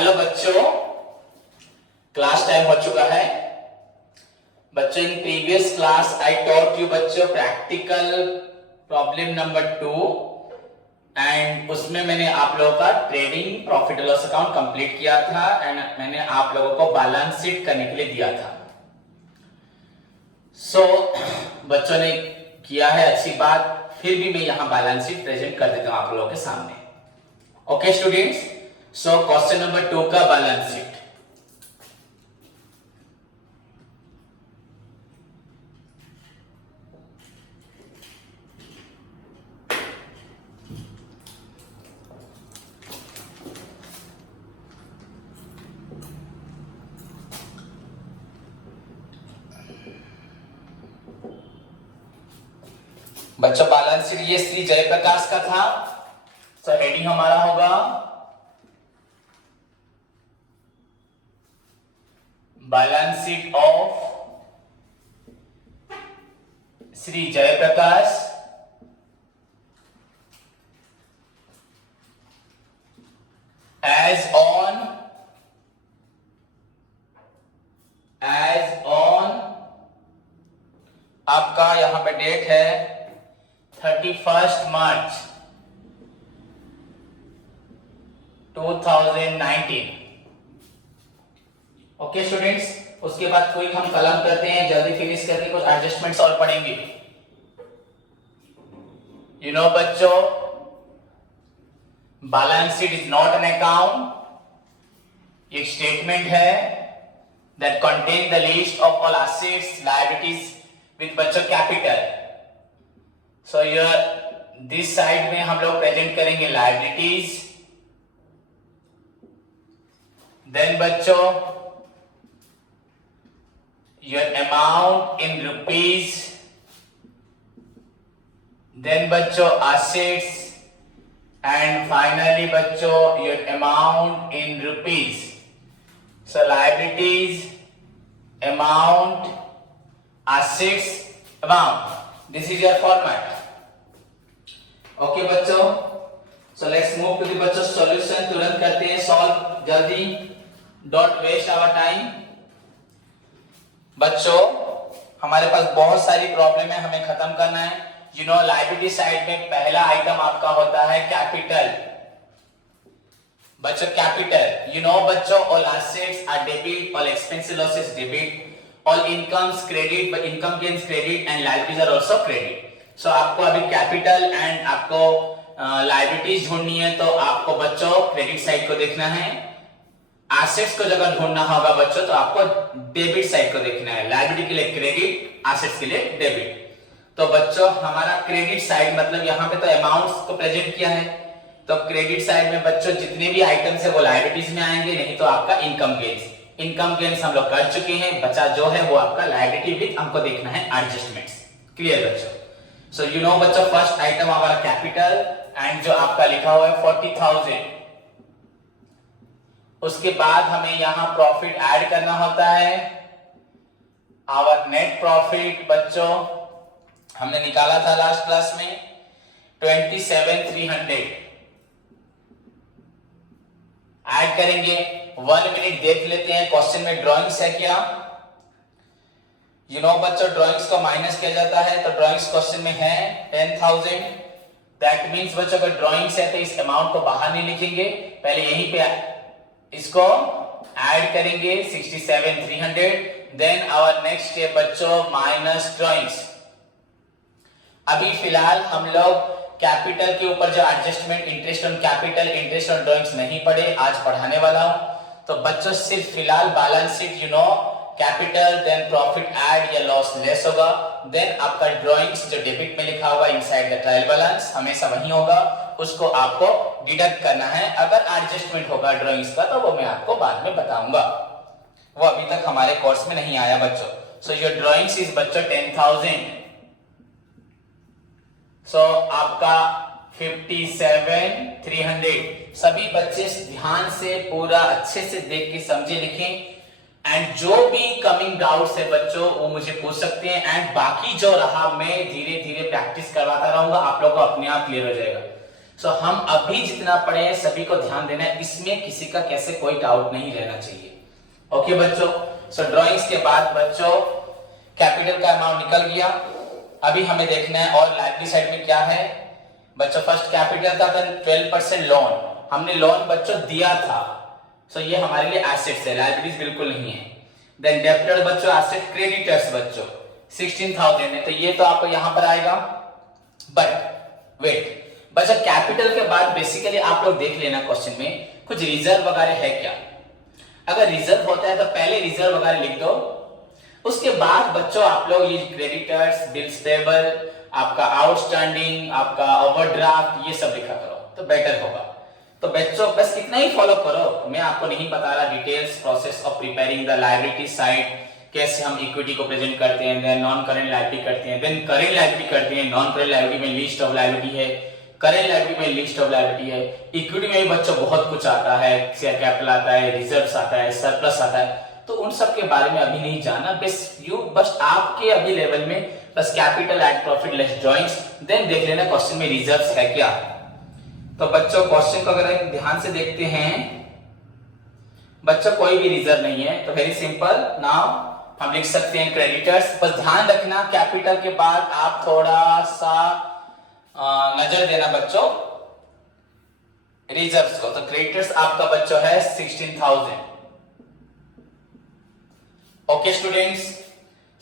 Hello बच्चों, class time हो चुका है। बच्चों, in previous class I taught you बच्चों प्रैक्टिकल प्रॉब्लम नंबर 2 एंड उसमें मैंने आप लोगों का trading profit and loss account complete किया था एंड मैंने आप लोगों को बैलेंस शीट करने के लिए दिया था। सो बच्चों ने किया है, अच्छी बात। फिर भी मैं यहां बैलेंस शीट प्रेजेंट कर देता हूं आप लोगों के सामने। Okay students, so question number 2 का बैलेंस शीट। बच्चों, बैलेंस शीट ये श्री जयप्रकाश का था। तो हेडिंग हमारा होगा balance sheet of Shri Jayprakash as on आपका यहां पे डेट है 31 मार्च 2019। ओके स्टूडेंट्स, उसके बाद क्विक हम कलम करते हैं, जल्दी फिनिश करके कुछ एडजस्टमेंट्स और पढ़ेंगे। यू नो बच्चों, balance sheet is not an account. एक स्टेटमेंट है that contain the list of all assets liabilities with बच्चों कैपिटल। सो दिस साइड में हम लोग प्रेजेंट करेंगे लायबिलिटीज, देन बच्चों your amount in rupees, then बच्चों assets and finally बच्चों your amount in rupees. So liabilities, amount, assets, amount. This is your format. Okay बच्चों, so let's move to the बच्चों solution। तुरंत करते हैं solve जल्दी, don't waste our time. बच्चों, हमारे पास बहुत सारी प्रॉब्लम है, हमें खत्म करना है। यू नो, लायबिलिटी साइड में पहला आइटम आपका होता है कैपिटल। बच्चों कैपिटल, यू नो बच्चों, all assets are debit, all expenses losses debit, all incomes credit, but income gains credit and liabilities are also credit. So आपको अभी कैपिटल एंड आपको लायबिलिटीज ढूंढनी है, तो आपको बच्चों क्रेडिट साइड को देखना है। एसेट्स को जगह ढूंढना होगा बच्चों, तो आपको डेबिट साइड को देखना है। लायबिलिटी के लिए क्रेडिट, एसेट्स के लिए डेबिट। तो बच्चों हमारा क्रेडिट साइड मतलब यहाँ पे तो अमाउंट्स को प्रेजेंट किया है, तो क्रेडिट साइड में बच्चों जितने भी आइटम्स है वो लायबिलिटीज में आएंगे, नहीं तो आपका इनकम गेन्स। इनकम गेन्स हम लोग कर चुके हैं, बचा जो है वो आपका लायबिलिटी विद हमको देखना है एडजस्टमेंट्स। क्लियर बच्चों? सो यू नो बच्चों, फर्स्ट आइटम हमारा कैपिटल एंड जो आपका लिखा हुआ है 40,000। उसके बाद हमें यहां प्रॉफिट ऐड करना होता है। आवर नेट प्रॉफिट बच्चों हमने निकाला था लास्ट क्लास में 27,300। ऐड करेंगे, 1 मिनट देख लेते हैं क्वेश्चन में ड्राइंग्स है क्या। यू नो बच्चों, ड्राइंग्स को माइनस किया जाता है, तो ड्राइंग्स क्वेश्चन में है 10,000। दैट मींस बच्चों अगर ड्राइंग्स है तो इस अमाउंट को बाहर नहीं लिखेंगे, पहले यहीं पे इसको ऐड करेंगे 67,300। देन आवर नेक्स्ट स्टेप बच्चों माइनस ड्राइंग्स। अभी फिलहाल हम लोग कैपिटल के ऊपर जो adjustment, interest on capital, interest on drawings नहीं पढ़े, आज पढ़ाने वाला हूं। तो बच्चों सिर्फ फिलहाल balance sheet, you know capital, then profit add या लॉस लेस होगा, देन आपका ड्राइंग्स जो डेबिट में लिखा होगा इनसाइड द ट्रायल बैलेंस हमेशा वही होगा, उसको आपको डिडक्ट करना है। अगर एडजस्टमेंट होगा ड्राइंग्स का तो वो मैं आपको बाद में बताऊंगा, वो अभी तक हमारे कोर्स में नहीं आया बच्चों। सो योर ड्राइंग्स इज बच्चों 10,000। सो आपका 57,300। सभी बच्चे ध्यान से पूरा अच्छे से देख के समझे लिखें, एंड जो भी कमिंग डाउट्स है बच्चों वो मुझे पूछ सकते हैं, एंड बाकी जो रहा मैं धीरे धीरे प्रैक्टिस करवाता रहूंगा, आप लोगों को अपने आप क्लियर हो जाएगा। सो हम अभी जितना पढ़े हैं सभी को ध्यान देना है, इसमें किसी का कैसे कोई डाउट नहीं रहना चाहिए। ओके बच्चों, सो ड्राइंग्स के बाद बच्चों कैपिटल का अमाउंट निकल गया। अभी हमें देखना है और लाइबिलिटी साइड में क्या है बच्चों। फर्स्ट कैपिटल था, देन 12% लोन, हमने लोन बच्चों दिया था, सो ये हमारे लिए एसेट्स है, लाइबिलिटीज बिल्कुल नहीं है। देन डेब्टर बच्चों, एसेट क्रेडिटर्स बच्चों 16,000 है, तो ये तो आपको यहां पर आएगा। बट वेट बच्चों, कैपिटल के बाद बेसिकली आप लोग देख लेना क्वेश्चन में कुछ रिजर्व वगैरह है क्या। अगर रिजर्व होता है तो पहले रिजर्व वगैरह लिख दो, उसके बाद बच्चों आप लोग ये क्रेडिटर्स, बिल्स पेबल, आपका आउटस्टैंडिंग, आपका ओवरड्राफ्ट, ये सब लिखा करो तो बेटर होगा। तो बच्चों बस इतना ही फॉलो करो, मैं आपको नहीं बता रहा details process of preparing the liability side, कैसे हम इक्विटी को प्रेजेंट करते हैं, देन नॉन करेंट लायबिलिटी करते हैं, देन करेंट लायबिलिटी करते हैं, नॉन करेंट लायबिलिटी में लिस्ट ऑफ लायबिलिटी है, करेंट लायबिलिटी में लिस्ट ऑफ लायबिलिटी है, इक्विटी में भी बच्चों बहुत कुछ आता है, शेयर कैपिटल आता है, रिजर्व्स आता है, सरप्लस आता है, तो उन सब के बारे में अभी नहीं जाना। बस आपके अभी लेवल में बस capital and profit less drawings, then देख लेना क्वेश्चन में रिजर्व्स है क्या। तो बच्चों क्वेश्चन को अगर ध्यान से देखते हैं बच्चों, कोई भी रिजर्व नहीं है, तो वेरी सिंपल नाउ हम लिख सकते हैं क्रेडिटर्स। बस ध्यान रखना कैपिटल के बाद आप थोड़ा सा नजर देना बच्चों रिजर्व्स को। तो क्रेडिटर्स आपका बच्चों है 16,000। ओके स्टूडेंट्स,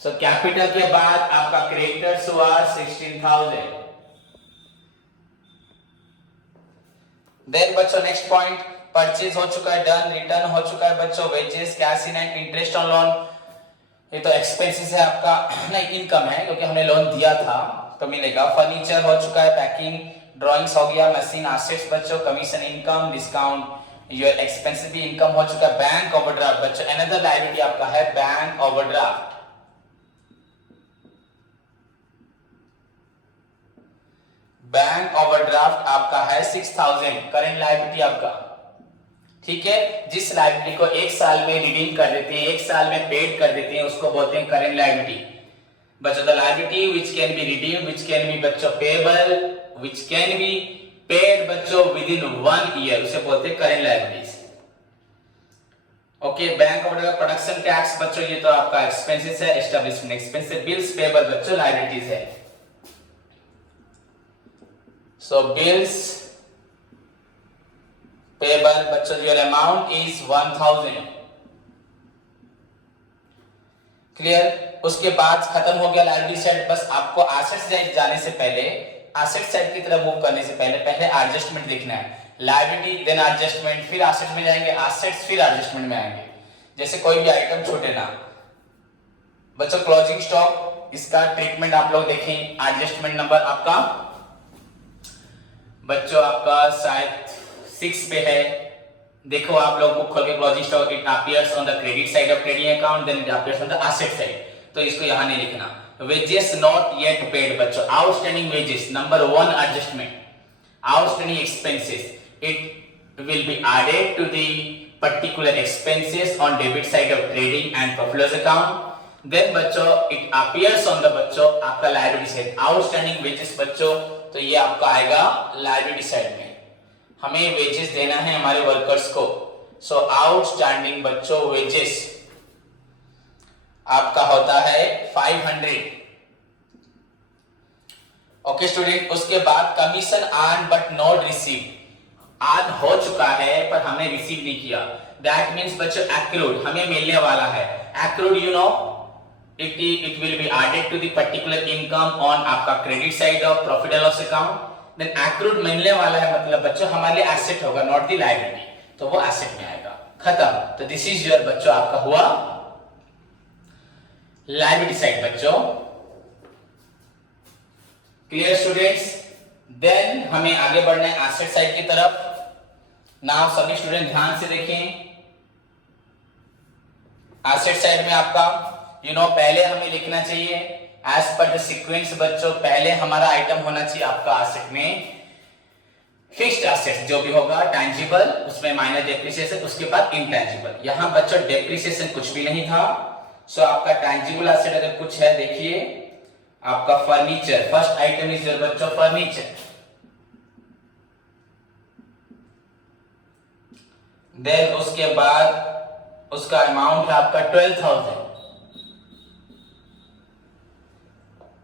सो कैपिटल के बाद आपका क्रेडिटर्स हुआ 16,000। देन बच्चों नेक्स्ट पॉइंट, परचेज हो चुका है, डन, रिटर्न हो चुका है बच्चों, wages, cash in and interest on loan, ये तो एक्सपेंसेस है आपका, नहीं इनकम है क्योंकि हमने लोन दिया था तो मिलेगा। फर्नीचर हो चुका है, पैकिंग, ड्राइंग्स हो गया, मशीन एसेट्स बच्चों, commission income, discount, your expensive भी इनकम हो चुका है। बैंक ओवरड्राफ्ट बच्चों अनदर लायबिलिटी आपका है बैंक ओवरड्राफ्ट। बैंक ओवरड्राफ्ट आपका है 6,000 करेंट लायबिलिटी आपका, ठीक है। जिस लायबिलिटी को एक साल में रिडीम कर देते हैं, एक साल में पेड कर देते हैं, उसको बोलते हैं करेंट लायबिलिटी बच्चों। The liability which can be redeemed, which can be बच्चों payable, which can be paid बच्चों विद इन 1 ईयर, उसे बोलते हैं current liabilities. Okay, bank overdraft, production tax बच्चों ये तो आपका एक्सपेंसेस है, एस्टैब्लिशमेंट एक्सपेंसेस, बिल्स पेबल बच्चों लायबिलिटीज है। So bills payable बच्चों your amount is 1,000। क्लियर। उसके बाद खत्म हो गया लायबिलिटी साइड। बस आपको एसेट साइड जाने से पहले, एसेट साइड की तरफ मूव करने से पहले एडजस्टमेंट देखना है। लायबिलिटी देन एडजस्टमेंट, फिर एसेट में जाएंगे, एसेट्स फिर एडजस्टमेंट में आएंगे। जैसे कोई भी आइटम छूटे ना बच्चों। क्लोजिंग स्टॉक, इसका ट्रीटमेंट आप लोग देखें, एडजस्टमेंट नंबर आपका बच्चों आपका शायद 6 पे है, देखो आप लोग बुक खोल के closing stock, it appears on the credit side of trading account, then it appears on the asset side, तो इसको यहां नहीं लिखना। वेजेस नॉट येट पेड बच्चों, outstanding wages number 1 adjustment, outstanding expenses it will be added to the particular expenses on debit side of trading and profit loss account, then बच्चों it appears on the बच्चों आपका liability side. Outstanding wages बच्चों तो ये आपका आएगा liability side में, हमें वेजेस देना है हमारे वर्कर्स को। सो आउटस्टैंडिंग बच्चों वेजेस आपका होता है 500। ओके स्टूडेंट, उसके बाद commission earn but not receive, earn हो चुका है पर हमने रिसीव नहीं किया, दैट मींस बच्चों एक्रूड, हमें मिलने वाला है। Accrued you know it will be added to the particular income on आपका credit side of profit and loss account, then accrued मिलने वाला है, मतलब बच्चों हमारे लिए एसेट होगा, नॉट द लायबिलिटी, तो वो एसेट में आएगा, खत्म। तो दिस इज योर बच्चों आपका हुआ लायबिलिटी साइड बच्चों। Clear students. देन हमें आगे बढ़ना है एसेट साइड की तरफ। नाउ सभी स्टूडेंट ध्यान से देखें, एसेट साइड में आपका पहले हमें लिखना चाहिए एज पर द सीक्वेंस बच्चों, पहले हमारा आइटम होना चाहिए आपका एसेट में फिक्स्ड एसेट जो भी होगा, टैंजिबल, उसमें माइनस डेप्रिसिएशन, उसके बाद इनटैंजिबल। यहां बच्चों डेप्रिसिएशन कुछ भी नहीं था, सो आपका टैंजिबल एसेट अगर कुछ है देखिए आपका furniture, first item is your बच्चों फर्नीचर। देन उसके बाद उसका अमाउंट है आपका 12,000।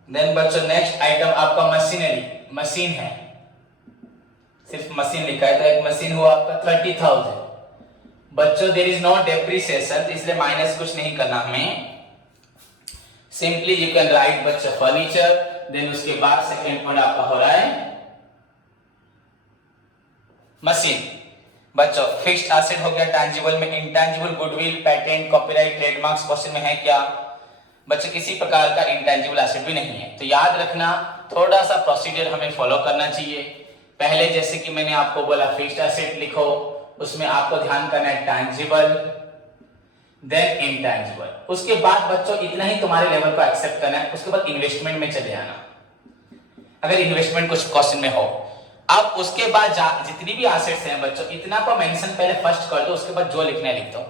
देन बच्चों नेक्स्ट आइटम आपका मशीनरी, मशीन है, सिर्फ मशीन लिखा है तो एक मशीन हुआ आपका 30,000। बच्चों देयर इज नो डेप्रिसिएशन, इसलिए माइनस कुछ नहीं करना हमें, सिंपली यू कैन राइट बच्चों फर्नीचर। देन उसके बाद सेकेंड पॉइंट आपका हो रहा है मशीन। बच्चों फिक्स्ड एसेट हो गया, टैंजिबल में intangible goodwill, patent, copyright, trademarks question में है क्या बच्चों, किसी प्रकार का इंटैंजिबल एसेट भी नहीं है। तो याद रखना थोड़ा सा प्रोसीजर हमें फॉलो करना चाहिए। पहले जैसे कि मैंने आपको बोला फिक्स्ड एसेट लिखो, उसमें आपको ध्यान करना है टैंजिबल देन इंटैंजिबल। उसके बाद बच्चों इतना ही तुम्हारे लेवल को एक्सेप्ट करना है, उसके बाद इन्वेस्टमेंट में चले आना अगर इन्वेस्टमेंट कुछ क्वेश्चन में हो। अब उसके बाद जितनी भी एसेट्स हैं बच्चों इतना को मेंशन पहले फर्स्ट कर दो, उसके बाद जो लिखना है लिख दो।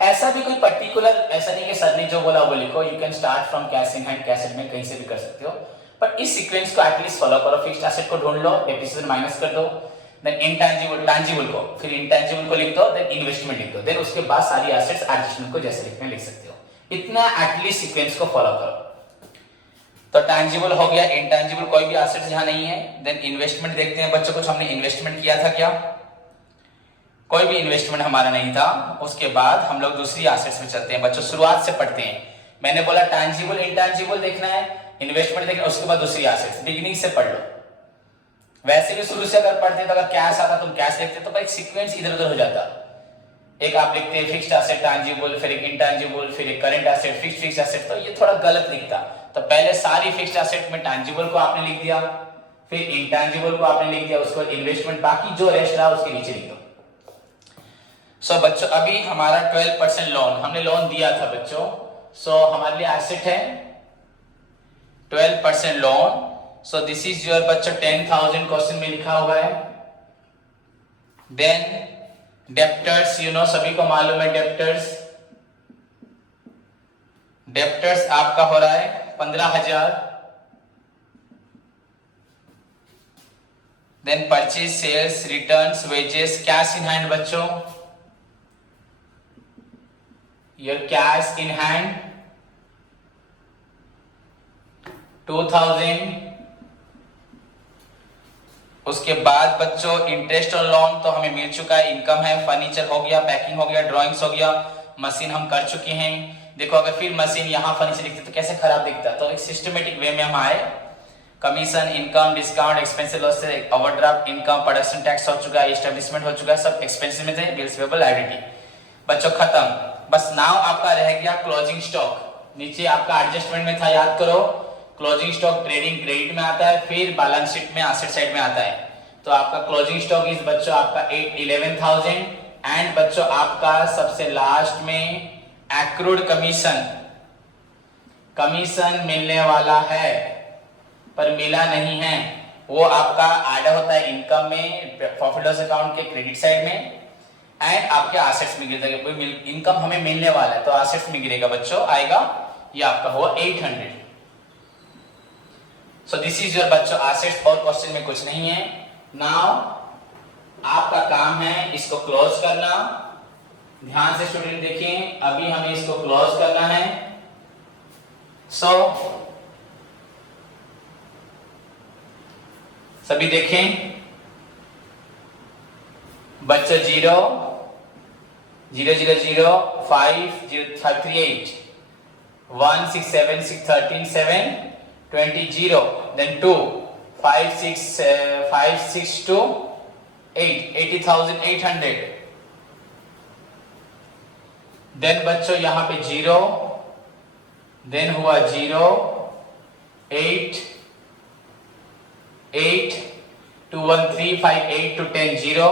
ऐसा भी कोई पर्टिकुलर ऐसा नहीं कि सर ने जो बोला वो लिखो, you can start from cash in hand, cash में कहीं से भी कर सकते हो, पर इस सीक्वेंस को एटलीस्ट फॉलो करो। फिक्स्ड एसेट को ढूंढ लो, डेप्रिसिएशन माइनस कर दो, देन इंटैंजिबल टैंजिबल को, फिर इंटैंजिबल को लिख दो, देन इन्वेस्टमेंट लिख दो, देन उसके बाद सारी एसेट्स एडजस्टमेंट को जैसे लिखना लिख सकते हो। इतना एटलीस्ट सीक्वेंस को फॉलो करो। तो टैंजिबल हो गया, इंटैंजिबल कोई भी एसेट्स यहां नहीं है। देन इन्वेस्टमेंट देखते हैं बच्चों, कुछ हमने इन्वेस्टमेंट किया था क्या, कोई भी इन्वेस्टमेंट हमारा नहीं था। उसके बाद हम लोग दूसरी एसेट्स में चलते हैं बच्चों, शुरुआत से पढ़ते हैं। मैंने बोला टैंजिबल इंटैंजिबल देखना है, इन्वेस्टमेंट देखना है, उसके बाद दूसरी एसेट्स, बिगिनिंग से पढ़ लो। वैसे भी शुरू से अगर पढ़ते तो अगर कैश आता तुम कैश लिखते तो भाई सीक्वेंस इधर उधर हो जाता। एक आप लिखते हैं फिक्स्ड एसेट टैंजिबल, फिर एक इंटैंजिबल, फिर एक करंट एसेट, फिक्स्ड एसेट, तो ये थोड़ा गलत लिखता। तो पहले सारी फिक्स्ड एसेट में टैंजिबल को आपने लिख दिया, फिर इंटैंजिबल को आपने लिख दिया, उसको इन्वेस्टमेंट, बाकी जो रेस्ट रहा उसके नीचे लिख दो। सो बच्चों अभी हमारा 12% लोन हमने लोन दिया था बच्चों, सो हमारे लिए एसेट है 12% loan. So this is your बच्चों 10,000 क्वेश्चन में लिखा हुआ है। देन डेप्टर्स, यू नो सभी को मालूम है डेप्टर्स, डेप्टर्स आपका हो रहा है 15,000। Then purchase, sales, returns, wages, cash in hand बच्चों, योर कैश इन हैंड 2,000। उसके बाद बच्चों इंटरेस्ट और लोन तो हमें मिल चुका है, इनकम है, फर्नीचर हो गया, पैकिंग हो गया, ड्राइंग्स हो गया, मशीन हम कर चुके हैं। देखो अगर फिर मशीन यहाँ फर्नीचर लिखते तो कैसे खराब दिखता, तो एक सिस्टमेटिक वे में हम आए। Commission, income, discount, expensive loss, overdraft, income, production tax हो चुका है, एस्टेब्लिशमेंट हो चुका है, सब एक्सपेंसिव में थे, बिल्स पेबल, लायबिलिटी बच्चों खत्म। बस नाउ आपका रह गया क्लोजिंग स्टॉक। नीचे आपका एडजस्टमेंट में था, याद करो क्लोजिंग स्टॉक ट्रेडिंग क्रेडिट में आता है, फिर बैलेंस शीट में एसेट साइड में आता है। तो आपका क्लोजिंग स्टॉक इज बच्चों आपका 11,000 एंड बच्चों आपका सबसे लास्ट में एक्रूड कमीशन, कमीशन मिलने वाला है पर मिला नहीं है, वो आपका ऐड होता है इनकम में, प्रॉफिट लॉस अकाउंट के क्रेडिट साइड में, एंड आपके एसेट्स में गिरेगा। इनकम हमें मिलने वाला है तो एसेट्स में गिरेगा बच्चों, आएगा ये आपका हुआ 800। सो दिस इज योर बच्चों एसेट्स, और क्वेश्चन में कुछ नहीं है। नाउ आपका काम है इसको क्लोज करना। ध्यान से स्टूडेंट देखें, अभी हमें इसको क्लोज करना है। सो सभी देखें बच्चों 0 0 0 0 5 0 5 3 8 1 6 7 6 13 7 20 0, then 2 5 6 5 6 2 8 80,800। देन बच्चों यहां पे 0, देन हुआ 0 8 8 2 1 3 5 8 to 10 0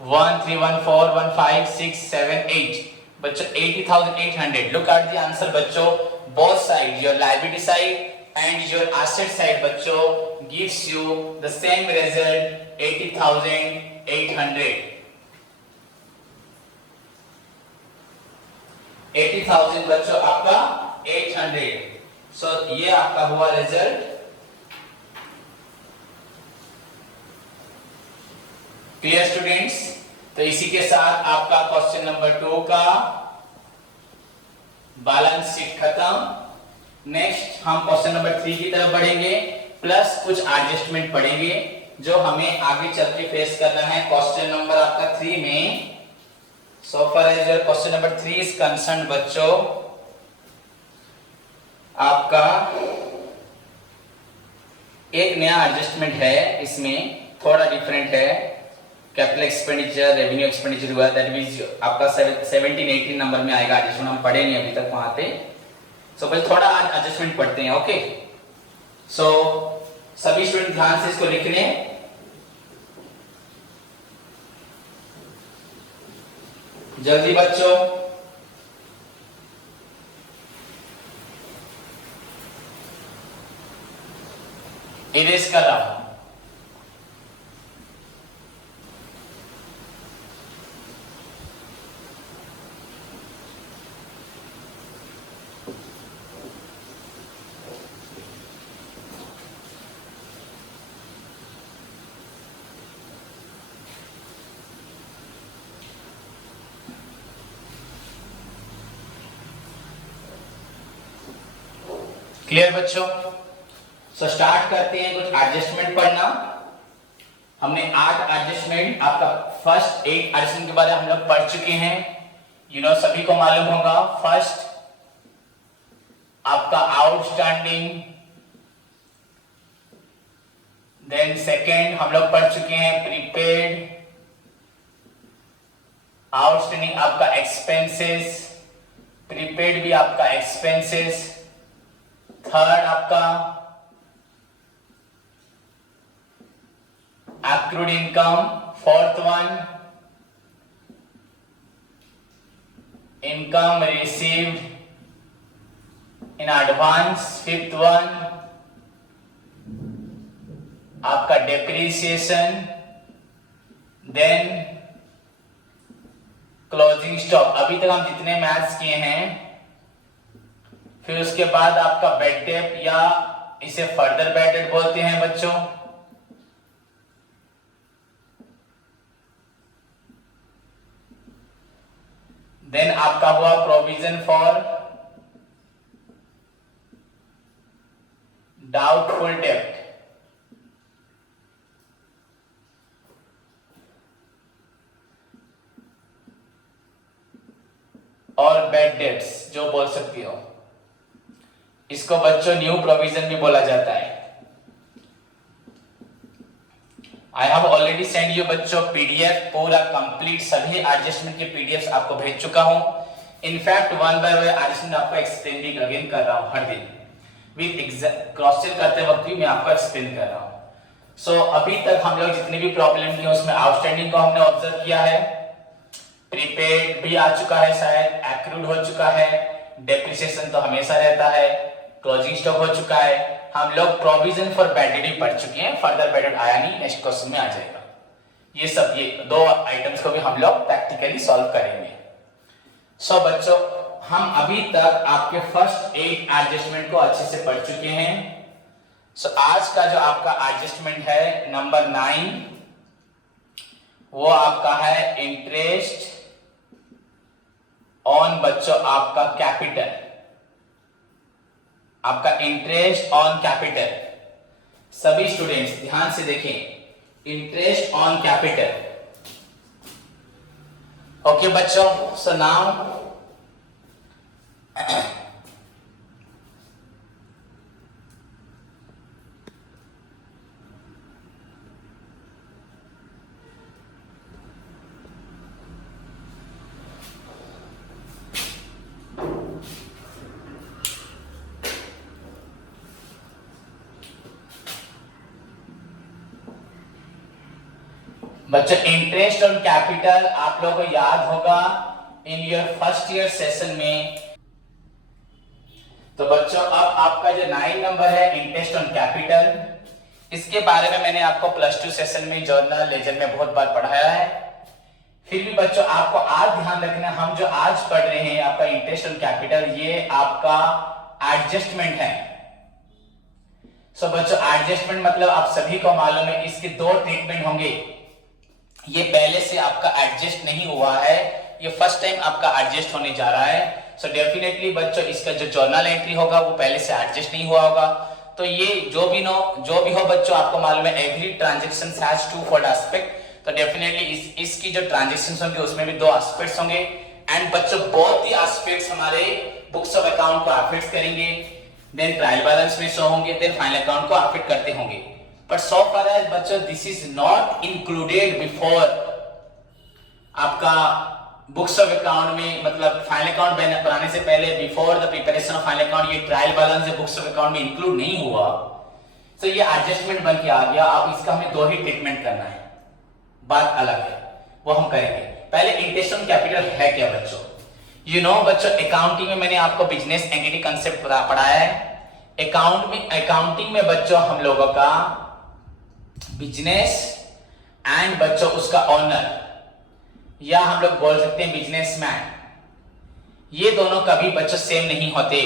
1 3 1 4 1 5 6 7 8 बच्चों 80,800। लुक एट द आंसर बच्चों, both sides, your liability side and your asset side बच्चों gives you the same result 80,800। 80,000 बच्चों आपका 800। सो ये आपका हुआ रिजल्ट। Clear students? तो इसी के साथ आपका क्वेश्चन नंबर 2 का बैलेंस शीट खत्म। नेक्स्ट हम क्वेश्चन नंबर 3 की तरफ बढ़ेंगे, प्लस कुछ एडजस्टमेंट पढ़ेंगे जो हमें आगे चल के फेस करना है क्वेश्चन नंबर आपका 3 में। So far as your question number 3 is concern बच्चों, आपका एक नया एडजस्टमेंट है, इसमें थोड़ा डिफरेंट है। कैपिटल एक्सपेंडिचर, रेवेन्यू एक्सपेंडिचर हुआ, दैट मींस आपका 17-18 नंबर में आएगा एडजस्टमेंट, हम पढ़े नहीं अभी तक वहां पे। सो बस थोड़ा आज एडजस्टमेंट पढ़ते हैं, ओके। सो सभी स्टूडेंट ध्यान से इसको लिख लें। जल्दी बच्चों, इरेज कर रहा हूं। क्लियर बच्चों? सो स्टार्ट करते हैं कुछ एडजस्टमेंट पढ़ना। हमने 8 एडजस्टमेंट, आपका फर्स्ट 8 एडजस्टमेंट के बारे में हम लोग पढ़ चुके हैं। सभी को मालूम होगा। फर्स्ट आपका आउटस्टैंडिंग, देन सेकेंड हम लोग पढ़ चुके हैं प्रीपेड, आउटस्टैंडिंग आपका एक्सपेंसेस, प्रीपेड भी आपका एक्सपेंसेस। थर्ड आपका accrued income, fourth one income received in advance, fifth one आपका depreciation, then closing stock। अभी तक हम जितने मैथ्स किए हैं, फिर उसके बाद आपका बैड डेट या इसे फर्दर बैड डेट बोलते हैं बच्चों। देन आपका हुआ प्रोविजन फॉर डाउटफुल डेब्ट, और बैड डेट्स जो बोल सकती हो, इसको बच्चों न्यू प्रोविजन भी बोला जाता है। आई हैव ऑलरेडी सेंड यू बच्चों पीडीएफ, पूरा कंप्लीट सभी एडजस्टमेंट के पीडीएफ आपको भेज चुका हूं। In fact one by one adjustment आपको एक्सप्लेनिंग अगेन कर रहा हूं हर दिन, विद क्रॉस चेक करते वक्त भी मैं आपको एक्सप्लेन कर रहा हूं। सो अभी तक हम लोग जितनी भी प्रॉब्लम की उसमें आउटस्टैंडिंग को हमने ऑब्जर्व किया है, प्रीपेड भी आ चुका है, शायद एक्रूड हो चुका है, डेप्रिसिएशन तो हमेशा रहता है, क्लोजिंग स्टॉक हो चुका है। हम लोग प्रोविजन फॉर बैड डेट पढ़ चुके हैं, फर्दर बैड डेट आया नहीं, नेक्स्ट क्वेश्चन में आ जाएगा। ये सब ये 2 आइटम्स को भी हम लोग प्रैक्टिकली सॉल्व करेंगे। सो बच्चों, हम अभी तक आपके फर्स्ट 8 एडजस्टमेंट को अच्छे से पढ़ चुके हैं। सो आज का जो आपका एडजस्टमेंट है नंबर 9, वो आपका है इंटरेस्ट ऑन बच्चों आपका कैपिटल, आपका इंटरेस्ट ऑन कैपिटल। सभी स्टूडेंट्स ध्यान से देखें, इंटरेस्ट ऑन कैपिटल। ओके बच्चों, सो नाउ बच्चों इंटरेस्ट ऑन कैपिटल आप लोगों को याद होगा in your first year session में। तो बच्चों अब आपका जो 9 नंबर है इंटरेस्ट ऑन कैपिटल, इसके बारे में मैंने आपको प्लस 2 सेशन में जर्नल लेजर में बहुत बार पढ़ाया है। फिर भी बच्चों आपको आज ध्यान रखना, हम जो आज पढ़ रहे हैं आपका इंटरेस्ट ऑन कैपिटल, ये आपका एडजस्टमेंट है। सो बच्चों एडजस्टमेंट मतलब आप सभी को मालूम है, इसके 2 ट्रीटमेंट होंगे। ये पहले से आपका एडजस्ट नहीं हुआ है, ये फर्स्ट टाइम आपका एडजस्ट होने जा रहा है। सो डेफिनेटली बच्चों इसका जो जर्नल एंट्री होगा वो पहले से एडजस्ट नहीं हुआ होगा। तो ये जो भी हो बच्चों, आपको मालूम है every transaction has two fold aspect. तो डेफिनेटली इसकी जो ट्रांजेक्शन होंगे उसमें भी दो एस्पेक्ट्स होंगे। एंड बच्चों बहुत ही एस्पेक्ट्स हमारे बुक्स ऑफ अकाउंट को अफेक्ट करेंगे, देन ट्रायल बैलेंस में शो होंगे, देन फाइनल अकाउंट को अफेक्ट करते होंगे। बट सो फार एज बच्चों this is not included before आपका बुक्स ऑफ अकाउंट में, मतलब फाइनल अकाउंट बनाने से पहले, before the preparation of final account, ये ट्रायल बैलेंस जो बुक्स ऑफ अकाउंट में इंक्लूड नहीं हुआ। तो ये एडजस्टमेंट बन के आ गया। अब इसका हमें दो ही ट्रीटमेंट करना है, बात अलग है, वो हम करेंगे। पहले इंटरेस्ट ऑन कैपिटल है क्या बच्चों? यू नो बच्चों, अकाउंटिंग में मैंने आपको बिजनेस एंटिटी कंसेप्ट पढ़ाया है। अकाउंटिंग में बच्चों हम लोगों का बिजनेस एंड बच्चों उसका ऑनर, या हम लोग बोल सकते हैं बिजनेसमैन, ये दोनों कभी बच्चों सेम नहीं होते।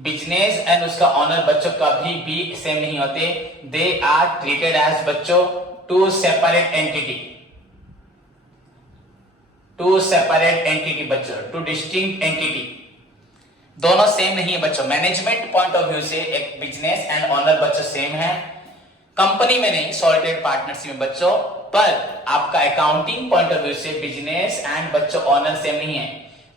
बिजनेस एंड उसका ऑनर बच्चों कभी भी सेम नहीं होते। दे आर ट्रीटेड एज बच्चों टू सेपरेट एंटिटी, बच्चों, टू डिस्टिंक्ट एंटिटी। दोनों सेम नहीं है बच्चों। मैनेजमेंट पॉइंट ऑफ व्यू से एक बिजनेस एंड ऑनर बच्चों सेम है, कंपनी में नहीं, सॉलिटेड पार्टनरशिप में बच्चों। पर आपका अकाउंटिंग पॉइंट ऑफ व्यू से बिजनेस एंड बच्चों ऑनर सेम नहीं है।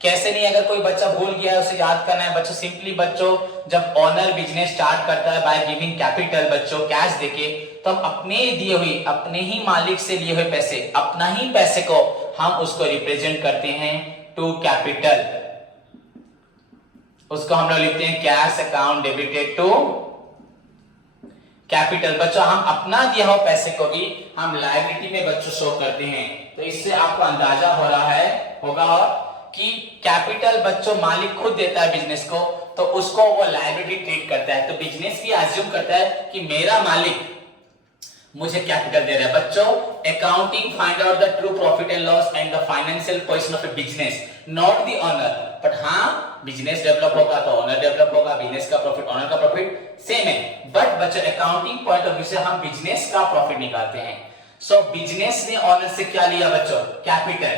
कैसे नहीं? अगर कोई बच्चा भूल गया है उसे याद करना है बच्चों। सिंपली बच्चों, जब ऑनर बिजनेस स्टार्ट करता है बाय गिविंग कैपिटल बच्चों, कैश देके, तो हम अपने दिए हुए, अपने ही मालिक से लिए हुए पैसे, अपना ही पैसे को हम उसको रिप्रेजेंट करते हैं टू कैपिटल। उसको हम लोग लिखते हैं cash account debited to capital. बच्चों हम अपना दिया हुआ पैसे को भी हम लायबिलिटी में बच्चों शो करते हैं। तो इससे आपको अंदाजा हो रहा है होगा कि कैपिटल बच्चों मालिक खुद देता है बिजनेस को, तो उसको वो लायबिलिटी ट्रीट करता है। तो बिजनेस भी अज्यूम करता है कि मेरा मालिक मुझे कैपिटल दे रहा है। बच्चों accounting find out the true profit and loss and the financial position of a business, not the owner. But हाँ, बिजनेस डेवलप होगा तो ओनर डेवलप होगा, बिजनेस का प्रॉफिट ऑनर का प्रॉफिट सेम है। बट बच्चों अकाउंटिंग पॉइंट ऑफ व्यू से हम बिजनेस का प्रॉफिट निकालते हैं। सो बिजनेस ने ऑनर से क्या लिया बच्चों? कैपिटल।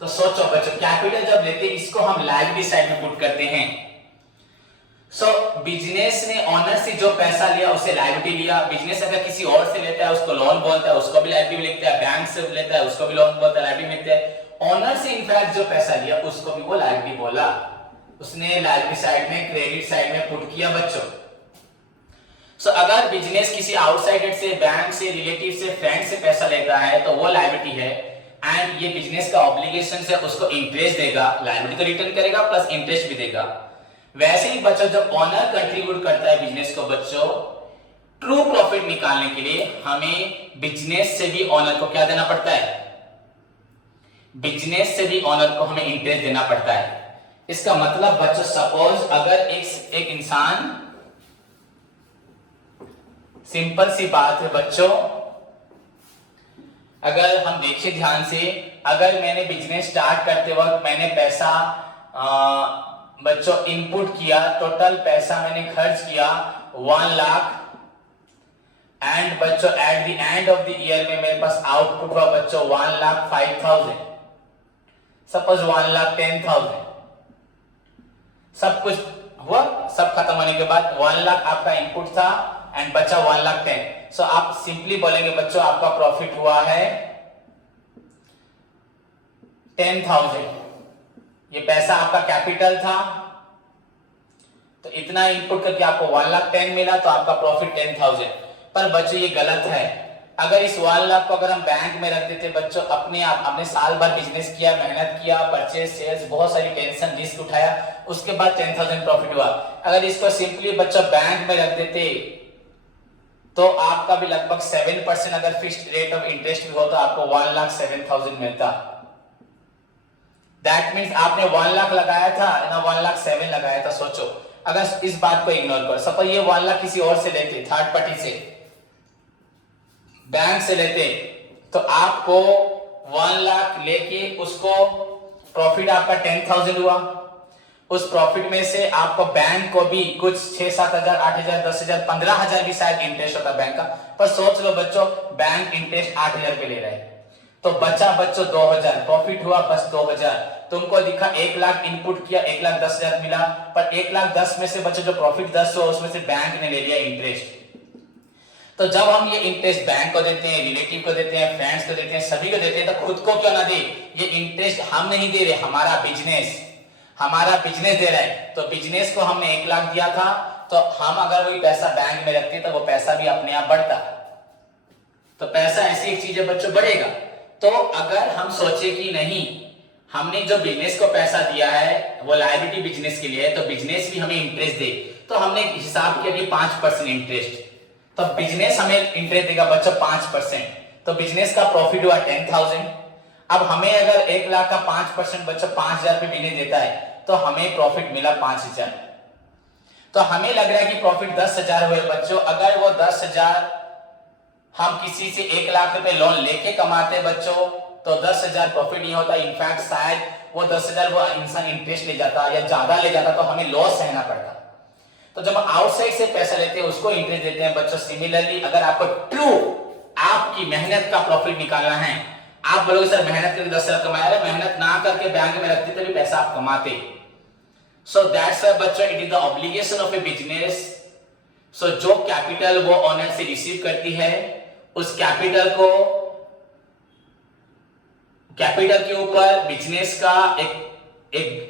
तो सोचो बच्चों, कैपिटल जब लेते हैं इसको हम लायबिलिटी साइड में पुट करते हैं। सो बिजनेस ने ऑनर से जो पैसा लिया उसे लायबिलिटी लिया। बिजनेस अगर किसी और से लेता है उसको लोन बोलता है, उसको भी लायबिलिटी लिखता है। बैंक से लेता है उसको भी लोन बोलता है, लायबिलिटी लिखता है। ऑनर से इनफैक्ट जो पैसा लिया उसको भी वो लायबिलिटी बोला, उसने लायबिलिटी साइड में, क्रेडिट साइड में पुट किया बच्चों। सो अगर बिजनेस किसी आउटसाइडर से, बैंक से, रिलेटिव से, फ्रेंड से पैसा लेता है तो वो लायबिलिटी है। एंड ये बिजनेस का ऑब्लिगेशन से उसको इंटरेस्ट देगा, लायबिलिटी को रिटर्न करेगा प्लस इंटरेस्ट भी देगा। वैसे ही बच्चों जब ऑनर कंट्रीब्यूट करता है बिजनेस को बच्चों, ट्रू प्रॉफिट निकालने के लिए हमें बिजनेस से भी ऑनर को क्या देना पड़ता है? बिजनेस से भी ऑनर को हमें इंटरेस्ट देना पड़ता है। इसका मतलब बच्चों सपोज अगर एक इंसान, सिंपल सी बात है बच्चों, अगर हम देखिए ध्यान से, अगर मैंने बिजनेस स्टार्ट करते वक्त मैंने पैसा बच्चों इनपुट किया, टोटल पैसा मैंने खर्च किया 1 लाख, एंड बच्चों at the end of the year में मेरे पास आउटपुट हुआ बच्चों 1,05,000, सपोज 1,10,000, सब कुछ हुआ, सब खत्म होने के बाद 1 लाख आपका इनपुट था एंड बचा 1,10,000। सो आप सिंपली बोलेंगे बच्चों आपका प्रॉफिट हुआ है 10,000। ये पैसा आपका कैपिटल था, तो इतना इनपुट करके आपको 1,10,000 मिला, तो आपका प्रॉफिट 10,000। पर बच्चों ये गलत है। अगर इस 1 लाख को अगर हम बैंक में रख देते बच्चों, अपने आप आपने साल भर बिजनेस किया, मेहनत किया, परचेज सेल्स, बहुत सारी टेंशन रिस्क उठाया, उसके बाद 10,000 प्रॉफिट हुआ। अगर इसको सिंपली बच्चों बैंक में रख देते तो आपका भी लगभग 7% अगर फिक्स्ड रेट ऑफ इंटरेस्ट भी हो तो आपको 1,07,000 मिलता। दैट मीन्स आपने 1 लाख लगाया था ना, 1,07,000 लगाया था। सोचो अगर इस बात को इग्नोर कर, सपोज ये 1 लाख किसी और से लेते, थर्ड पार्टी से, बैंक से लेते, तो आपको 1 लाख लेके उसको प्रॉफिट आपका 10,000 हुआ। उस प्रॉफिट में से आपको बैंक को भी कुछ 6-7 हजार, 8 हजार, 10 हजार, 15 हजार भी शायद इंटरेस्ट होता बैंक का। पर सोच लो बच्चों बैंक इंटरेस्ट 8 हजार पे ले रहा है, तो बचा बच्चों 2000, प्रॉफिट हुआ बस 2000। तुमको दिखा 1 लाख इनपुट किया, 1,10,000 मिला, पर 1,10,000 में से बच्चों जो प्रॉफिट 10 हुआ उसमें से बैंक ने ले लिया इंटरेस्ट। तो जब हम ये इंटरेस्ट बैंक को देते हैं, रिलेटिव को देते हैं, फ्रेंड्स को देते हैं, सभी को देते हैं, तो खुद को क्यों ना दे? ये इंटरेस्ट हम नहीं दे रहे, हमारा बिजनेस दे रहा है। तो बिजनेस को हमने 1 लाख दिया था, तो हम अगर वही पैसा बैंक में रखते तो वो पैसा भी अपने आप बढ़ता। तो पैसा ऐसी एक चीज है बच्चों, बढ़ेगा। तो अगर हम सोचे कि नहीं, हमने जो बिजनेस को पैसा दिया है वो लायबिलिटी बिजनेस के लिए है, तो बिजनेस भी हमें इंटरेस्ट दे, तो हमने हिसाब किया कि 5% इंटरेस्ट। तो बिजनेस हमें इंटरेस्ट देगा बच्चों 5%। तो बिजनेस का प्रॉफिट हुआ 10,000। अब हमें अगर 1 लाख का 5% बच्चों 5,000 पे बिजनेस देता है, तो हमें प्रॉफिट मिला 5,000। तो हमें लग रहा है कि प्रॉफिट 10,000 हुए बच्चों। अगर वो 10,000 हम किसी से 1 लाख रुपए लोन लेके कमाते बच्चों, तो 10,000 प्रॉफिट नहीं होता। इनफैक्ट शायद वो 10,000 वो इंसान इंटरेस्ट ले जाता या ज्यादा ले जाता, तो हमें लॉस सहना पड़ता। तो जब हम आउटसाइड से पैसा लेते हैं उसको इंटरेस्ट देते हैं बच्चों। सिमिलरली अगर आपको ट्रू आपकी मेहनत का प्रॉफिट निकालना है, आप बोलोगे सर मेहनत करके 10,000 कमाया, अरे मेहनत ना करके बैंक में रखते तभी पैसा आप कमाते। सो दैट्स व्हाई बच्चों it is the obligation of a business. So जो कैपिटल वो ओनर से रिसीव करती है, उस कैपिटल के ऊपर बिजनेस का एक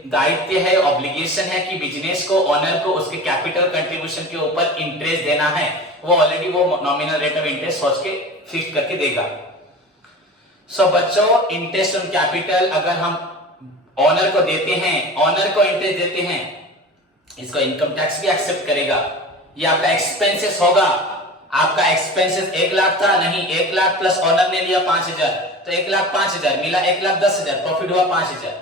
दायित्व है, ऑब्लिगेशन है कि बिजनेस को ओनर को उसके कैपिटल कंट्रीब्यूशन के ऊपर इंटरेस्ट देना है। वो ऑलरेडी वो नॉमिनल रेट ऑफ इंटरेस्ट सोच के फिक्स करके देगा। सो बच्चों इंटरेस्ट ऑन कैपिटल अगर हम ओनर को देते हैं, ओनर को इंटरेस्ट देते हैं, इसको इनकम टैक्स भी एक्सेप्ट करेगा। ये आपका एक्सपेंसेस होगा। आपका एक्सपेंसेस 1 लाख था, नहीं 1 लाख प्लस ओनर ने लिया 5,000, तो 1,05,000 मिला, 1,10,000 प्रॉफिट हुआ 5,000।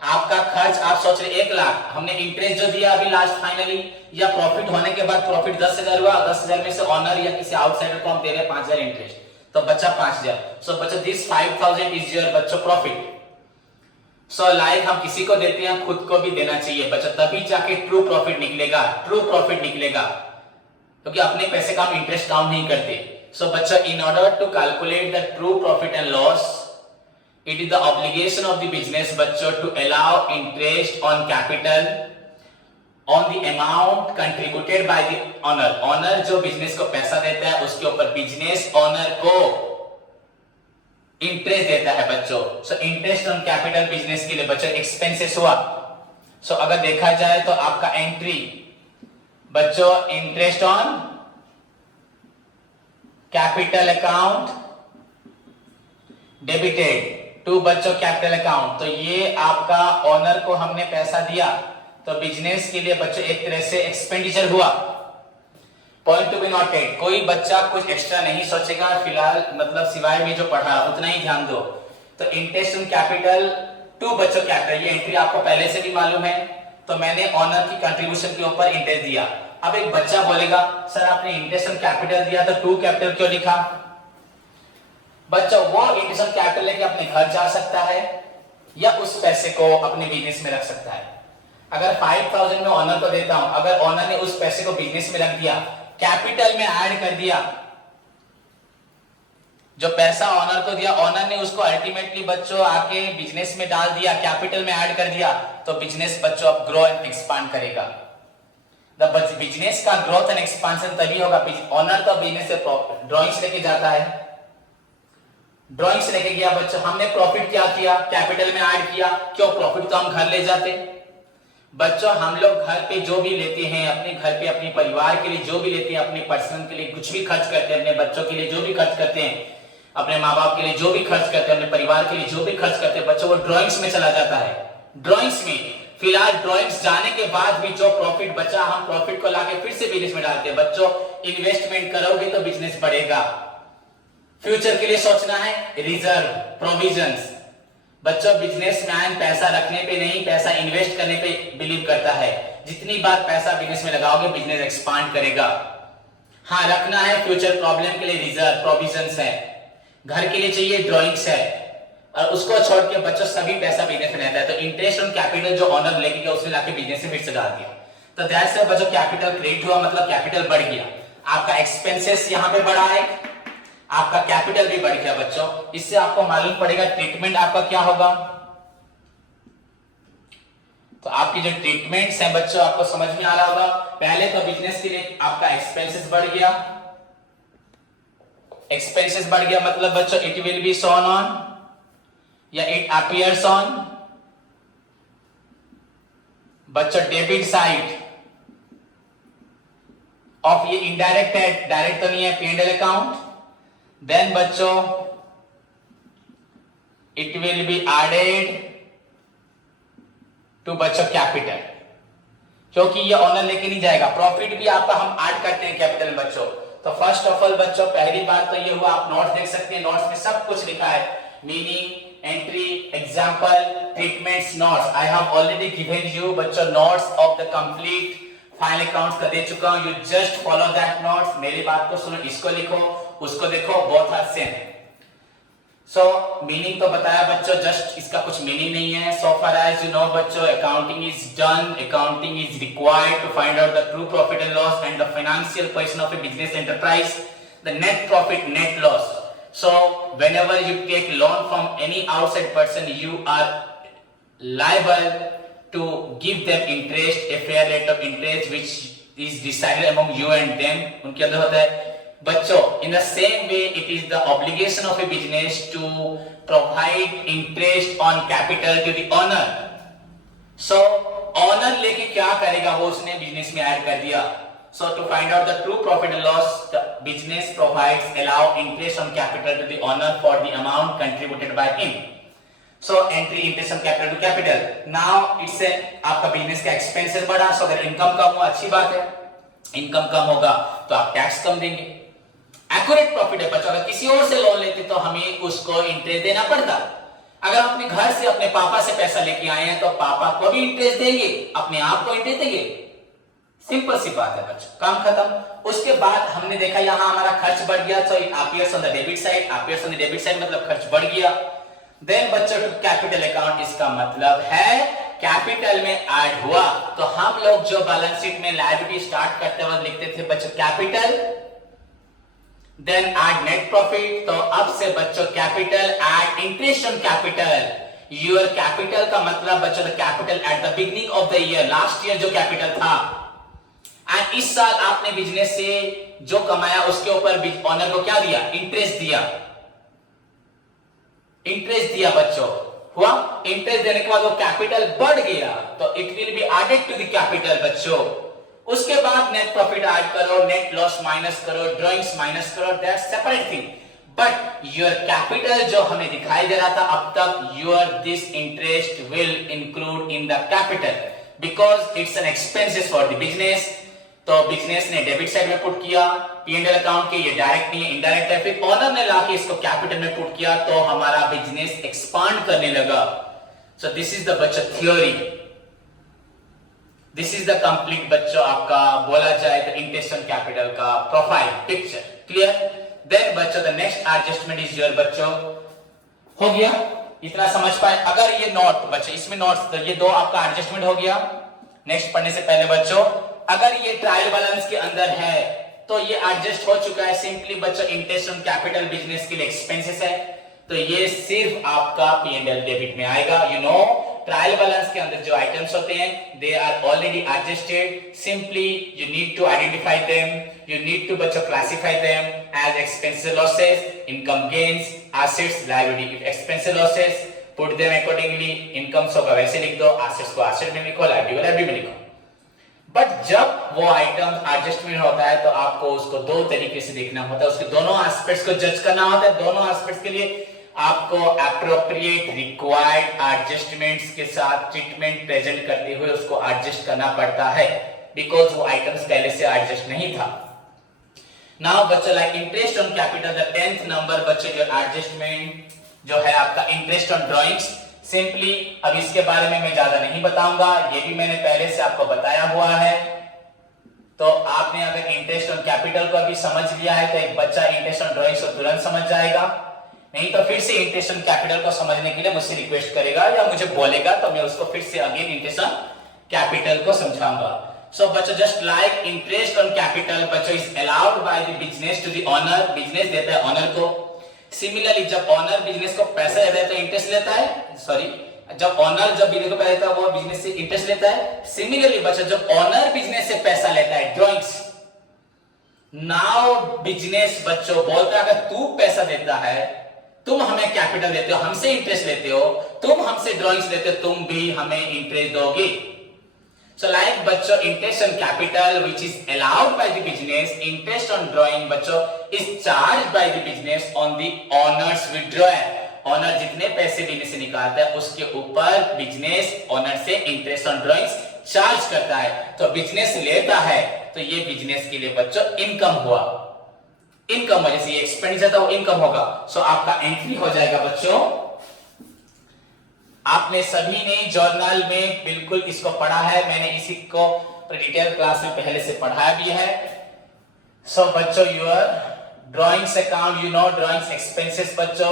आपका खर्च आप सोच रहे 1 लाख, हमने इंटरेस्ट जो दिया अभी लास्ट फाइनली, या प्रॉफिट होने के बाद प्रॉफिट 10,000 हुआ, 10,000 में से ओनर या किसी आउटसाइडर को हम दे रहे 5,000 इंटरेस्ट, तो बचा 5,000। सो बच्चों दिस 5,000 इज योर बच्चों प्रॉफिट। सो लाइक हम किसी को देते हैं, खुद को भी देना चाहिए बच्चों, तभी जाके ट्रू प्रॉफिट निकलेगा, क्योंकि अपने पैसे का हम इंटरेस्ट काउंट नहीं करते। सो बच्चों in order to calculate the true profit and loss, it is the obligation of the business बच्चों to allow interest on capital on the amount contributed by the owner। owner जो business को पैसा देता है उसके ऊपर business owner को interest देता है बच्चों। So interest on capital business के लिए बच्चों एक्सपेंसेस हुआ। सो अगर देखा जाए तो आपका एंट्री बच्चों interest on capital account debited to बच्चों कैपिटल अकाउंट। तो ये आपका ओनर को हमने पैसा दिया, तो बिजनेस के लिए बच्चों एक तरह से एक्सपेंडिचर हुआ। पॉइंट टू बी नोटेड, कोई बच्चा कुछ एक्स्ट्रा नहीं सोचेगा फिलहाल, मतलब सिवाय में जो पढ़ा उतना ही ध्यान दो। तो इंटरेस्ट ऑन कैपिटल टू बच्चों कैपिटल, ये एंट्री आपको पहले से भी मालूम है, तो मैंने ओनर की कंट्रीब्यूशन के ऊपर इंटरेस्ट दिया। अब एक बच्चा बोलेगा सर आपने इंटरेस्ट ऑन कैपिटल दिया तो टू कैपिटल क्यों लिखा? बच्चा वो इंटरेस्ट ऑन कैपिटल लेके अपने घर जा सकता है या उस पैसे को अपने बिजनेस में रख सकता है। अगर 5,000 में ओनर को देता हूं, अगर ओनर ने उस पैसे को बिजनेस में रख दिया, कैपिटल में ऐड कर दिया, जो पैसा ओनर को दिया ओनर ने उसको अल्टीमेटली बच्चों आके बिजनेस में डाल दिया, कैपिटल में ऐड कर दिया, तो बिजनेस बच्चों अब ग्रो एंड एक्सपांड करेगा। द बिजनेस का ग्रोथ एंड एक्सपांशन तभी होगा, ओनर तो बिजनेस से ड्रॉइंग्स लेके जाता है, ड्रॉइंग्स लेके गया बच्चों, हमने प्रॉफिट क्या किया, कैपिटल में ऐड किया, क्यों प्रॉफिट तो हम घर ले जाते। बच्चों हम लोग घर पे जो भी लेते हैं, अपने घर पे अपने परिवार के लिए जो भी लेते हैं, अपने पर्सनल के लिए कुछ भी खर्च करते हैं, अपने बच्चों के लिए जो भी खर्च करते हैं, अपने माँ बाप के लिए जो भी खर्च करते हैं, अपने परिवार के लिए जो भी खर्च करते हैं बच्चों, वो ड्रॉइंग्स में चला जाता है। ड्रॉइंग्स में फिलहाल ड्रॉइंग्स जाने के बाद भी जो प्रॉफिट बचा, हम प्रॉफिट को लाके फिर से बिजनेस में डालते हैं। बच्चों इन्वेस्टमेंट करोगे तो बिजनेस बढ़ेगा। फ्यूचर के लिए सोचना है, रिजर्व प्रोविजंस। बच्चों बिजनेसमैन पैसा रखने पे नहीं, पैसा इन्वेस्ट करने पे बिलीव करता है। जितनी बार पैसा बिजनेस में लगाओगे बिजनेस एक्सपांड करेगा। हाँ रखना है फ्यूचर प्रॉब्लम के लिए, रिजर्व प्रोविजंस है, घर के लिए चाहिए ड्रॉइंग्स है, और उसको छोड़ के बच्चों सभी पैसा बिजनेस में रहता है। तो इंटरेस्ट ऑन कैपिटल जो ओनर लेके गया उसने लाके बिजनेस में फिर से डाल दिया, तो दैट्स व्हाई बच्चों कैपिटल क्रिएट हुआ, मतलब कैपिटल बढ़ गया। आपका एक्सपेंसेस यहाँ पे बढ़ा है, आपका कैपिटल भी बढ़ गया बच्चों। इससे आपको मालूम पड़ेगा ट्रीटमेंट आपका क्या होगा। तो आपकी जो ट्रीटमेंट्स हैं बच्चों आपको समझ में आ रहा होगा। पहले तो बिजनेस के लिए आपका एक्सपेंसेस बढ़ गया। एक्सपेंसेस बढ़ गया मतलब बच्चों it will be shown on या इट अपीयर्स ऑन बच्चों डेबिट साइड ऑफ, ये इनडायरेक्ट है, डायरेक्ट तो नहीं है, P&L अकाउंट। देन बच्चों it will be added to बच्चों कैपिटल, क्योंकि ये ऑनर लेके नहीं जाएगा। प्रॉफिट भी आपका हम ऐड करते हैं कैपिटल बच्चों। तो फर्स्ट ऑफ ऑल बच्चों पहली बात तो ये हुआ, आप नोट्स देख सकते हैं, नोट्स में सब कुछ लिखा है, meaning, entry, example, treatments, notes. I have already given you बच्चों notes of the complete final accounts का दे चुका हूं। You just follow that notes. मेरी बात को सुनो, इसको लिखो, उसको देखो, both are same. So meaning तो बताया बच्चों, जस्ट इसका कुछ मीनिंग नहीं है। So far as you know बच्चों, accounting is done, accounting is required to find out the true profit and loss and the financial position of a business enterprise, the net profit, net loss. So whenever you take loan from any outside person, you are liable to give them interest, a fair rate of interest which is decided among you and them. उनके अंदर होता है बच्चों। In the same way, it is the obligation of a business to provide interest on capital to the owner. So owner लेके क्या करेगा, वो उसने बिजनेस में ऐड कर दिया। So to find out the true profit and loss, the business provides allow interest on capital to the owner for the amount contributed by him. So entry interest on capital to capital. Now इससे आपका business का expenses बढ़ा, so अगर income कम हुआ अच्छी बात है, income कम होगा तो आप टैक्स कम देंगे। एक्यूरेट प्रॉफिट है बच्चों, अगर किसी और से लोन लेते तो हमें उसको इंटरेस्ट देना पड़ता। अगर हम अपने घर से अपने पापा से पैसा लेके आए हैं तो पापा को भी इंटरेस्ट देंगे, अपने आप को इंटरेस्ट देंगे। सिंपल सी बात है बच्चों, काम खत्म। उसके बाद हमने देखा यहां हमारा खर्च बढ़ गया, तो it appears on the debit side, appears on the debit side मतलब खर्च बढ़ गया। देन बच्चों टू कैपिटल अकाउंट, इसका मतलब है कैपिटल में ऐड हुआ। तो हम लोग जो बैलेंस शीट में लायबिलिटी स्टार्ट करते वक्त लिखते थे बच्चों capital, then add net profit. तो अब से बच्चों capital add interest on capital. Your capital का मतलब बच्चों the capital at the beginning of the year, last year जो कैपिटल था, एंड इस साल आपने बिजनेस से जो कमाया उसके ऊपर ऑनर को क्या दिया, इंटरेस्ट दिया। इंटरेस्ट दिया बच्चों, हुआ। इंटरेस्ट देने के बाद वो कैपिटल बढ़ गया तो it will be added to the capital बच्चों। उसके बाद नेट प्रॉफिट ऐड करो, नेट लॉस माइनस करो, ड्रॉइंग्स माइनस करो, that's separate thing. But your capital जो हमें दिखाई दे रहा था अब तक, your this interest will include in the capital because it's an expenses for the business. तो बिजनेस ने डेबिट साइड में पुट किया, P&L अकाउंट के, ये डायरेक्ट नहीं है, इनडायरेक्ट है। फिर ऑनर ने लाके इसको कैपिटल में पुट किया तो हमारा बिजनेस एक्सपांड करने लगा। सो दिस इज द बच्चों theory, this is the complete बच्चों आपका बोला जाए तो इंटरेस्ट ऑन कैपिटल का प्रोफाइल पिक्चर क्लियर। देन बच्चों the next adjustment is your बच्चों, हो गया इतना समझ पाए। अगर ये नोट बच्चों, इसमें नोट्स, तो ये दो आपका एडजस्टमेंट हो गया। नेक्स्ट पढ़ने से पहले बच्चों, अगर ये ट्रायल बैलेंस के अंदर है तो ये एडजस्ट हो चुका है। सिंपली बच्चों इंटरेस्ट ऑन कैपिटल बिजनेस के लिए एक्सपेंसेस है तो ये सिर्फ आपका P&L डेबिट में आएगा। यू नो ट्रायल बैलेंस के अंदर जो आइटम्स होते हैं they are already adjusted, simply you need to identify them, you need to बच्चों classify them as expenses losses, income gains, assets, liability. If expenses losses put them accordingly, incomes होगा वैसे लिख दो, एसेट्स को asset में लिखो, liability में लिखो। बट जब वो आइटम एडजस्टमेंट होता है तो आपको उसको दो तरीके से देखना होता है, उसके दोनों एस्पेक्ट्स को जज करना होता है। दोनों एस्पेक्ट्स के लिए आपको एप्रोप्रिएट रिक्वायर्ड एडजस्टमेंट्स के साथ ट्रीटमेंट प्रेजेंट करते हुए उसको एडजस्ट करना पड़ता है बिकॉज वो आइटम्स पहले से एडजस्ट नहीं था। नाउ बच्चों like interest on capital, the 10th number बच्चों जो एडजस्टमेंट जो है आपका इंटरेस्ट ऑन ड्रॉइंग्स। सिंपली अब इसके बारे में मैं ज्यादा नहीं बताऊंगा, ये भी मैंने पहले से आपको बताया हुआ है। तो आपने अगर इंटरेस्ट ऑन कैपिटल को अभी समझ लिया है तो एक बच्चा इंटरेस्ट ऑन ड्रॉइंग्स को तुरंत समझ जाएगा, नहीं तो फिर से इंटरेस्ट ऑन कैपिटल को समझने के लिए मुझसे रिक्वेस्ट करेगा या मुझे बोलेगा तो मैं उसको फिर से अगेन इंटरेस्ट ऑन कैपिटल को समझाऊंगा। सो बच्चों just like interest on capital बच्चों is allowed by the business to the owner, business देता है ओनर को। सिमिलरली जब ओनर बिजनेस को पैसा देता है तो इंटरेस्ट लेता है, सॉरी जब ओनर जब बिजनेस को पैसा देता है वो बिजनेस से इंटरेस्ट लेता है। सिमिलरली बच्चों जब ओनर बिजनेस से पैसा लेता है ड्राइंग्स, नाउ बिजनेस बच्चों बोलता है अगर तू पैसा देता है, तुम हमें कैपिटल देते हो, हमसे इंटरेस्ट लेते हो, तुम हमसे ड्राइंग्स लेते हो, तुम भी हमें इंटरेस्ट दोगे। So like बच्चों interest on capital which is allowed by the business, interest on drawing बच्चों is charged by the business on the owner's withdrawal। Owner जितने पैसे बिजनेस से निकालता है उसके ऊपर बिजनेस ओनर से इंटरेस्ट ऑन ड्राइंग्स चार्ज करता है। तो बिजनेस लेता है तो ये बिजनेस के लिए बच्चों इनकम हुआ, इनकम वजह से ये एक्सपेंडिचर था वो इनकम होगा। सो आपका एंट्री हो जाएगा बच्चों, आपने सभी ने जर्नल में बिल्कुल इसको पढ़ा है, मैंने इसी को डिटेल क्लास में पहले से पढ़ाया भी है। सो बच्चों your drawings account, you know drawings expenses बच्चों,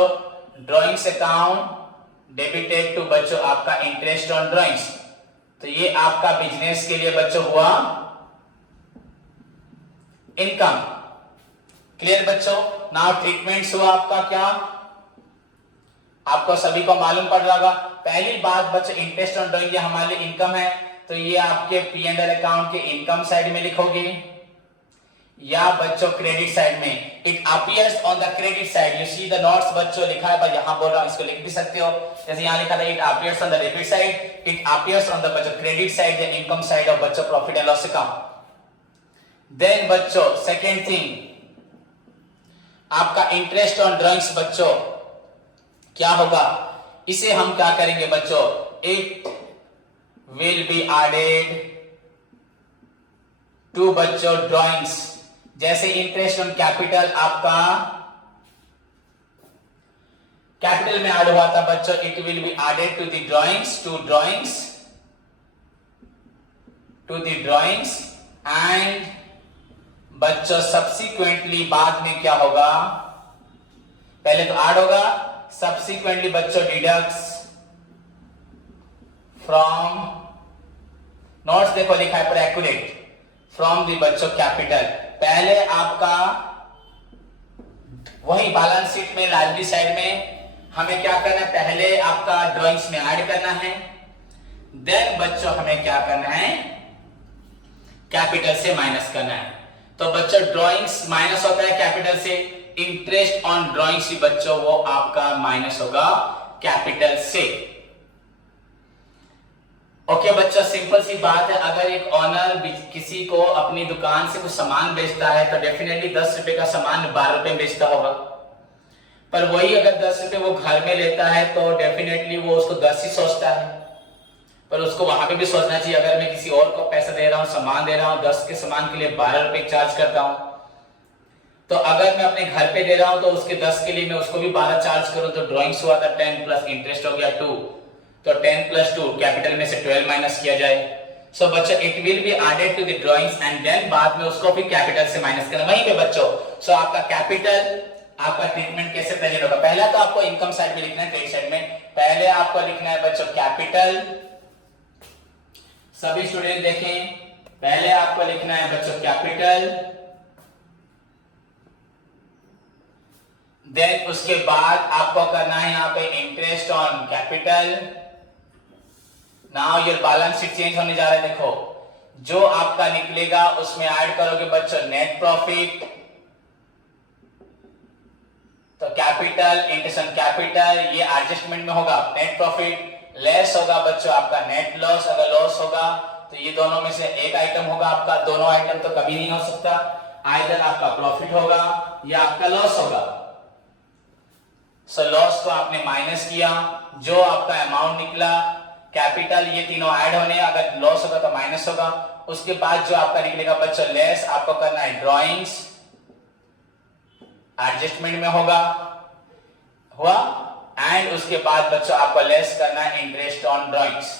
ड्राइंग्स अकाउंट डेबिटेड टू बच्चों आपका इंटरेस्ट ऑन ड्राइंग्स, तो ये आपका बिजनेस के लिए बच्चों हुआ इनकम। क्लियर बच्चों? नाउ ट्रीटमेंट्स हुआ आपका क्या, आपको सभी को मालूम पड़ रहा होगा। पहली बात बच्चों इंटरेस्ट ऑन ड्राइंग ये हमारे लिए इनकम है, तो ये आपके P&L अकाउंट के इनकम साइड में लिखोगे या बच्चों क्रेडिट साइड में। It appears on the credit side, you see the notes बच्चों लिखा है पर यहां बोल रहा हूं, इसको लिख भी सकते हो जैसे यहां लिखा था it appears on the debit side, it appears on the बच्चों credit side the income side of बच्चों profit and loss account. Then बच्चों सेकंड थिंग आपका इंटरेस्ट ऑन ड्राइंग्स बच्चों क्या होगा, इसे हम क्या करेंगे बच्चों, it will be added to बच्चों ड्राइंग्स। जैसे इंटरेस्ट ऑन कैपिटल आपका कैपिटल में ऐड हुआ था बच्चों, it will be added to the drawings, to drawings, to the drawings and बच्चों सब्सिक्वेंटली बाद में क्या होगा, पहले तो ऐड होगा, सब्सिक्वेंटली बच्चों डिडक्ट्स फ्रॉम, नोट्स देखो लिखा है पर एक्यूरेट, फ्रॉम द बच्चों कैपिटल। पहले आपका वही बैलेंस शीट में लाइबिलिटी साइड में हमें क्या करना है, पहले आपका ड्राइंग्स में ऐड करना है, देन बच्चों हमें क्या करना है कैपिटल से माइनस करना है। तो बच्चों ड्राइंग्स माइनस होता है कैपिटल से, इंटरेस्ट ऑन ड्राइंग्स ही बच्चों वो आपका माइनस होगा कैपिटल से। ओके बच्चों सिंपल सी बात है, अगर एक ऑनर किसी को अपनी दुकान से कुछ सामान बेचता है तो डेफिनेटली 10 रुपए का सामान 12 रुपए में बेचता होगा, पर वही अगर 10 रुपए वो घर में लेता है तो डेफिनेटली वो उसको 10 ही सोचता है, पर उसको वहां पे भी सोचना चाहिए अगर मैं किसी और को पैसा दे रहा हूं, सामान दे रहा हूं, 10 के सामान के लिए 12 रुपए चार्ज करता हूं, तो अगर मैं अपने घर पे दे रहा हूं तो उसके 10 के लिए मैं उसको भी 12 चार्ज करूं तो ड्राइंग्स हुआ था 10 प्लस इंटरेस्ट हो गया 2, तो 10 प्लस 2 कैपिटल में से 12 माइनस किया जाए। सो बच्चों it will be added to the drawings and then बाद में उसको भी कैपिटल से माइनस करना वहीं पे बच्चों। सो आपका कैपिटल आपका ट्रीटमेंट कैसे प्रेजेंट होगा, पहला तो आपको इनकम साइड में लिखना है, क्रेडिट साइड में पहले आपको लिखना है बच्चों कैपिटल, सभी स्टूडेंट देखें, पहले आपको लिखना है बच्चों कैपिटल, देन उसके बाद आपको करना है यहाँ पे interest on capital. Now your balance sheet change होने जा रहा है, देखो जो आपका निकलेगा उसमें ऐड करोगे बच्चों नेट प्रॉफिट, तो कैपिटल इंटरेस्ट ऑन कैपिटल ये एडजस्टमेंट में होगा, नेट प्रॉफिट लेस होगा बच्चों आपका नेट लॉस, अगर लॉस होगा तो ये दोनों में से एक आइटम होगा आपका, दोनों आइटम तो कभी नहीं हो सकता, आइदर आपका प्रॉफिट होगा या आपका लॉस होगा। सो लॉस को आपने माइनस किया, जो आपका अमाउंट निकला कैपिटल ये तीनों ऐड होने, अगर लॉस होगा तो माइनस होगा, उसके बाद जो आपका निकलेगा बच्चों लेस आपको करना है ड्राइंग्स, एडजस्टमेंट में होगा हुआ, एंड उसके बाद बच्चों आपको लेस करना है interest on drawings.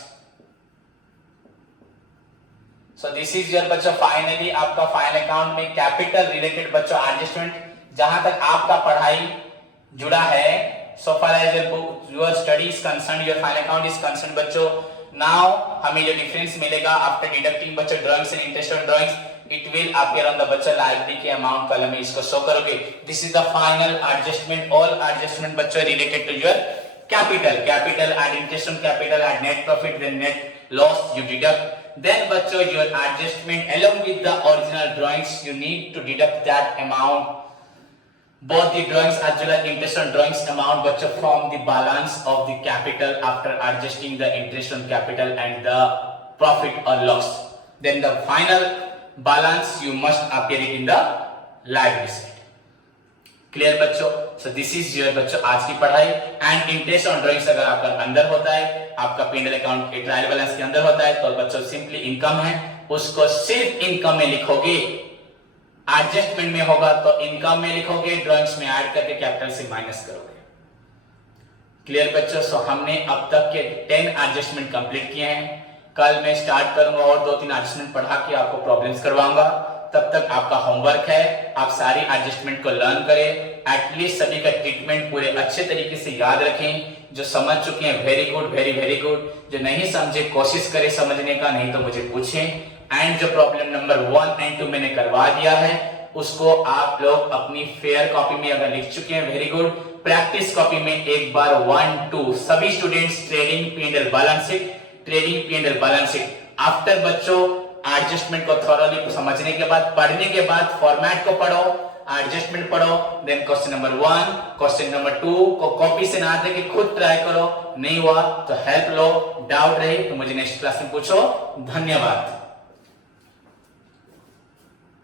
So this is your बच्चों फाइनली आपका फाइनल अकाउंट में कैपिटल रिलेटेड बच्चों एडजस्टमेंट, जहां तक आपका पढ़ाई जुड़ा है, so far as your book your study is concerned, your final account is concerned बच्चों। नाउ हमें जो डिफरेंस मिलेगा आफ्टर डिडक्टिंग बच्चों drawings and interest on drawings, it will appear on the बच्चों लाइबिलिटी के अमाउंट कॉलम में इसको show करोगे। This is the final adjustment, all adjustment बच्चों related to your capital and interest on capital and net profit then net loss you deduct. Then बच्चों your adjustment along with the original drawings you need to deduct that amount, both the drawings as well as interest on drawings amount bachcho from the balance of the capital after adjusting the interest on capital and the profit or loss. Then the final balance you must appear it in the liability side. Clear बच्चों? So this is your बच्चों आज की पढ़ाई। and interest on drawings अगर आपका अंदर होता है, आपका P&L अकाउंट के ट्रायल बैलेंस के अंदर होता है, तो बच्चों सिंपली इनकम है, उसको सिर्फ इनकम में लिखोगे। एडजस्टमेंट में होगा तो इनकम में लिखोगे, ड्राइंग्स में ऐड करके कैपिटल से माइनस करोगे। क्लियर बच्चों? सो हमने अब तक के 10 एडजस्टमेंट कंप्लीट किए हैं। कल मैं स्टार्ट करूंगा और 2-3 एडजस्टमेंट पढ़ा के आपको प्रॉब्लम्स करवाऊंगा। तब तक आपका होमवर्क है, आप सारी एडजस्टमेंट को लर्न करें, एटलीस्ट सभी का ट्रीटमेंट पूरे अच्छे तरीके से याद रखें। जो समझ चुके हैं वेरी गुड, वेरी गुड। जो नहीं समझे कोशिश करें समझने का, नहीं तो मुझे पूछें। एंड जो प्रॉब्लम नंबर 1 एंड 2 मैंने करवा दिया है, उसको आप लोग अपनी फेयर कॉपी में अगर लिख चुके हैं वेरी गुड, प्रैक्टिस कॉपी में एक बार 1, 2 सभी students trading P&L balance sheet after बच्चों एडजस्टमेंट को थॉरली समझने के बाद, पढ़ने के बाद फॉर्मेट को पढ़ो, एडजस्टमेंट पढ़ो, then question number 1 question number 2 को कॉपी से ना देके खुद ट्राई करो। नहीं हुआ तो हेल्प लो, डाउट रहे तो मुझे नेक्स्ट क्लास में पूछो। धन्यवाद।